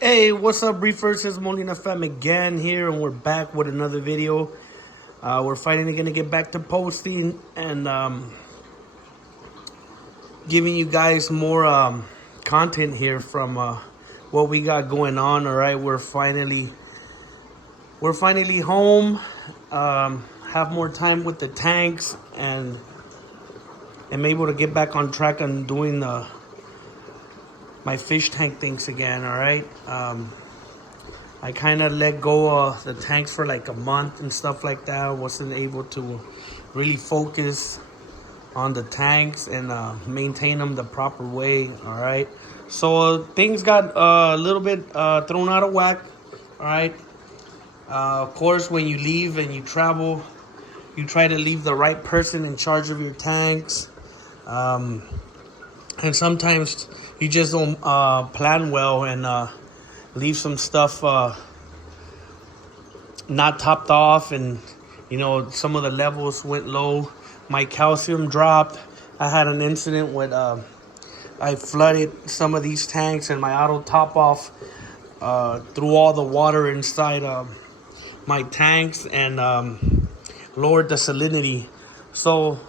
Hey, what's up, Reefers? It's Molina Fam again here, and we're back with another video. We're finally gonna get back to posting and giving you guys more content here from what we got going on. All right, we're finally home. Have more time with the tanks, and am able to get back on track on doing my fish tank things again. All right. I kind of let go of the tanks for like a month and stuff like that. I wasn't able to really focus on the tanks and maintain them the proper way. All right. So things got a little bit thrown out of whack. All right. Of course, when you leave and you travel, you try to leave the right person in charge of your tanks. And sometimes you just don't plan well and leave some stuff not topped off, and some of the levels went low. My calcium dropped. I had an incident with I flooded some of these tanks, and my auto top off threw all the water inside my tanks and lowered the salinity. So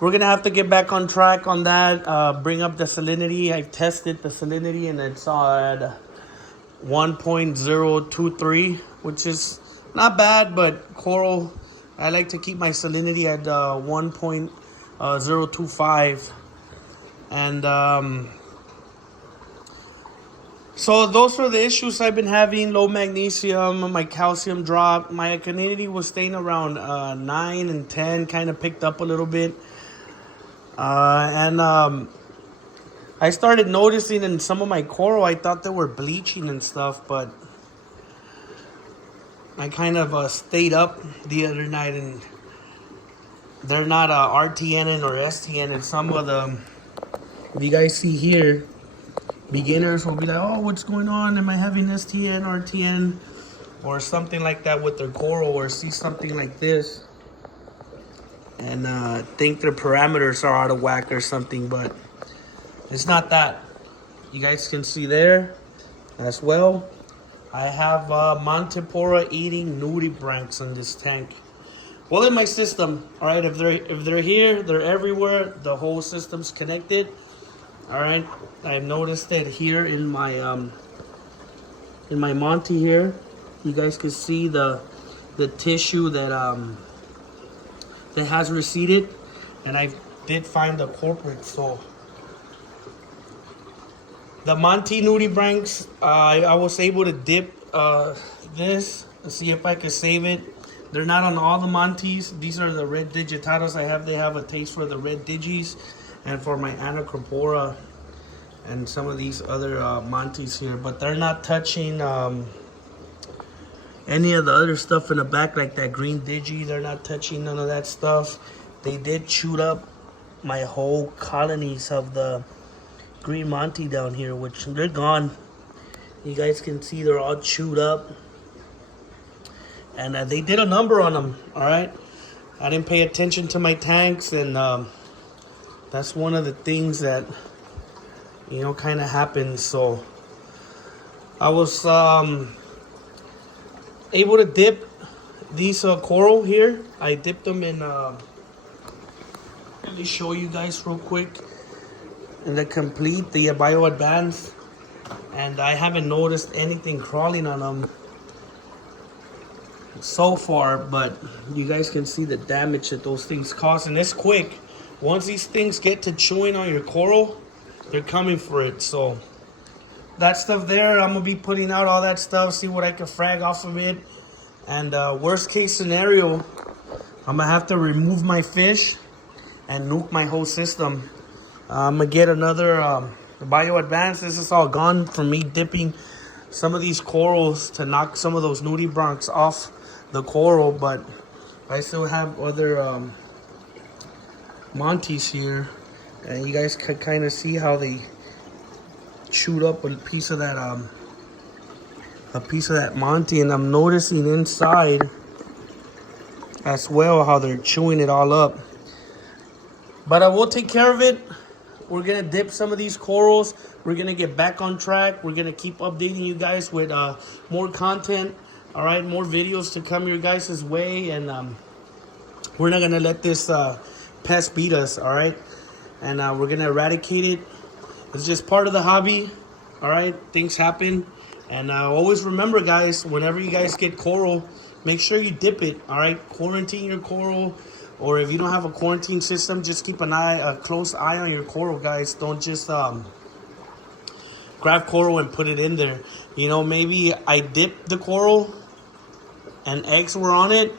we're gonna have to get back on track on that. Bring up the salinity. I've tested the salinity and it's at 1.023, which is not bad, but coral, I like to keep my salinity at 1.025. And so those were the issues I've been having. Low magnesium, my calcium dropped. My alkalinity was staying around 9 and 10, kind of picked up a little bit. And I started noticing in some of my coral, I thought they were bleaching and stuff, but I kind of stayed up the other night, and they're not RTN or STN. And some of the, if you guys see here, beginners will be like, oh, what's going on? Am I having STN, RTN, or something like that with their coral, or see something like this and think their parameters are out of whack or something, but it's not that. You guys can see there as well. I have Montipora eating nudibranchs in this tank. Well, in my system, all right. If they're here, they're everywhere. The whole system's connected. All right. I've noticed that here in my Monty here, you guys can see the tissue that has receded, and I did find the culprit. So the Monty nudibranchs, I was able to dip this to see if I could save it. They're not on all the Monties. These are the red digitados I have. They have a taste for the red digis and for my Montipora and some of these other Monties here, but they're not touching any of the other stuff in the back, like that green digi. They're not touching none of that stuff. They did shoot up my whole colonies of the green Monty down here, which they're gone. You guys can see they're all chewed up, and they did a number on them. All right, I didn't pay attention to my tanks, and that's one of the things that kind of happens. So I was able to dip these coral here. I dipped them in let me show you guys real quick, in the complete, the bio advanced, and I haven't noticed anything crawling on them so far, but you guys can see the damage that those things cause, and it's quick. Once these things get to chewing on your coral, they're coming for it. So that stuff there, I'm gonna be putting out all that stuff, see what I can frag off of it. And worst case scenario, I'm gonna have to remove my fish and nuke my whole system. I'm gonna get another bio advanced. This is all gone from me dipping some of these corals to knock some of those nudibranchs off the coral, but I still have other Monties here, and you guys can kind of see how they chewed up a piece of that Monty, and I'm noticing inside as well how they're chewing it all up. But I will take care of it. we're gonna dip some of these corals. We're gonna get back on track. We're gonna keep updating you guys with more content. All right, more videos to come your guys' way, and we're not gonna let this pest beat us. All right, and we're gonna eradicate it. It's just part of the hobby. All right, things happen, and always remember, guys, whenever you guys get coral, make sure you dip it. All right, quarantine your coral, or if you don't have a quarantine system, just keep a close eye on your coral, guys. Don't just grab coral and put it in there. You know, maybe I dipped the coral and eggs were on it,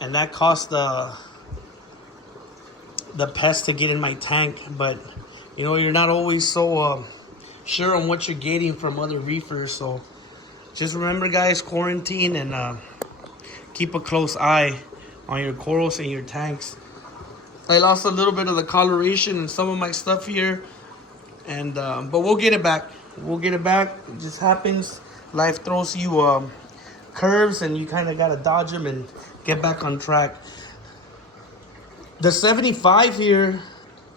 and that caused the pest to get in my tank. But you know, you're not always so sure on what you're getting from other reefers. So just remember, guys, quarantine and keep a close eye on your corals and your tanks. I lost a little bit of the coloration and some of my stuff here, and but we'll get it back. We'll get it back. It just happens. Life throws you curves, and you kind of got to dodge them and get back on track. The 75 here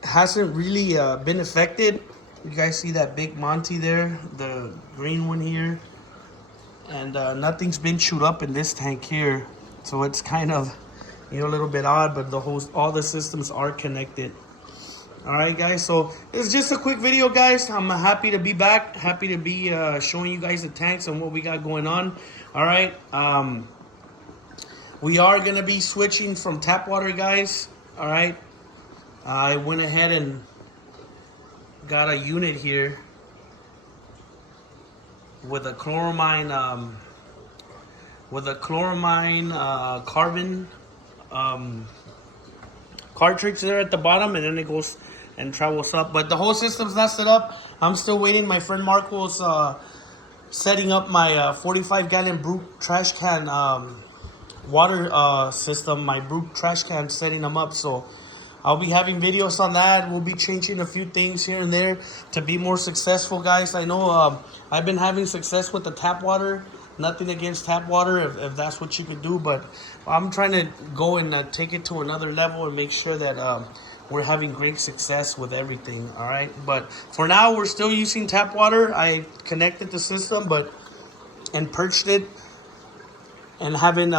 hasn't really been affected. You guys see that big Monty there, the green one here, and nothing's been chewed up in this tank here, so it's kind of, you know, a little bit odd, but all the systems are connected. All right, guys, so it's just a quick video, guys. I'm happy to be back, happy to be showing you guys the tanks and what we got going on. All right, we are gonna be switching from tap water, guys. All right, I went ahead and got a unit here with a chloramine carbon cartridge there at the bottom, and then it goes and travels up. But the whole system's not set up. I'm still waiting. My friend Marco's setting up my 45-gallon Brute trash can water system. My Brute trash can, setting them up. So I'll be having videos on that. We'll be changing a few things here and there to be more successful, guys. I know I've been having success with the tap water. Nothing against tap water if that's what you could do, but I'm trying to go and take it to another level and make sure that we're having great success with everything. All right, but for now we're still using tap water. I connected the system and purged it, and haven't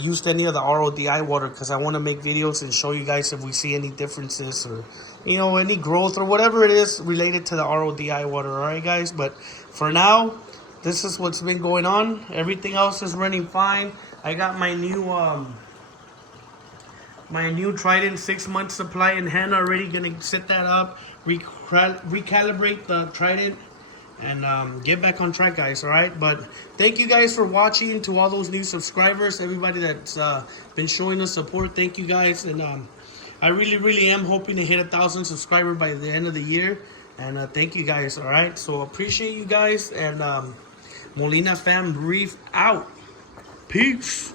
used any of the RODI water because I want to make videos and show you guys if we see any differences, or you know, any growth or whatever it is related to the RODI water. All right, guys, but for now, this is what's been going on. Everything else is running fine. I got my new Trident 6-month supply in hand already. Gonna set that up, recalibrate the Trident, and get back on track, guys. All right, but thank you guys for watching. To all those new subscribers, everybody that's been showing us support, thank you guys. And I really am hoping to hit 1,000 subscribers by the end of the year. And thank you guys. All right, so appreciate you guys. And Molina Fam Reef out. Peace.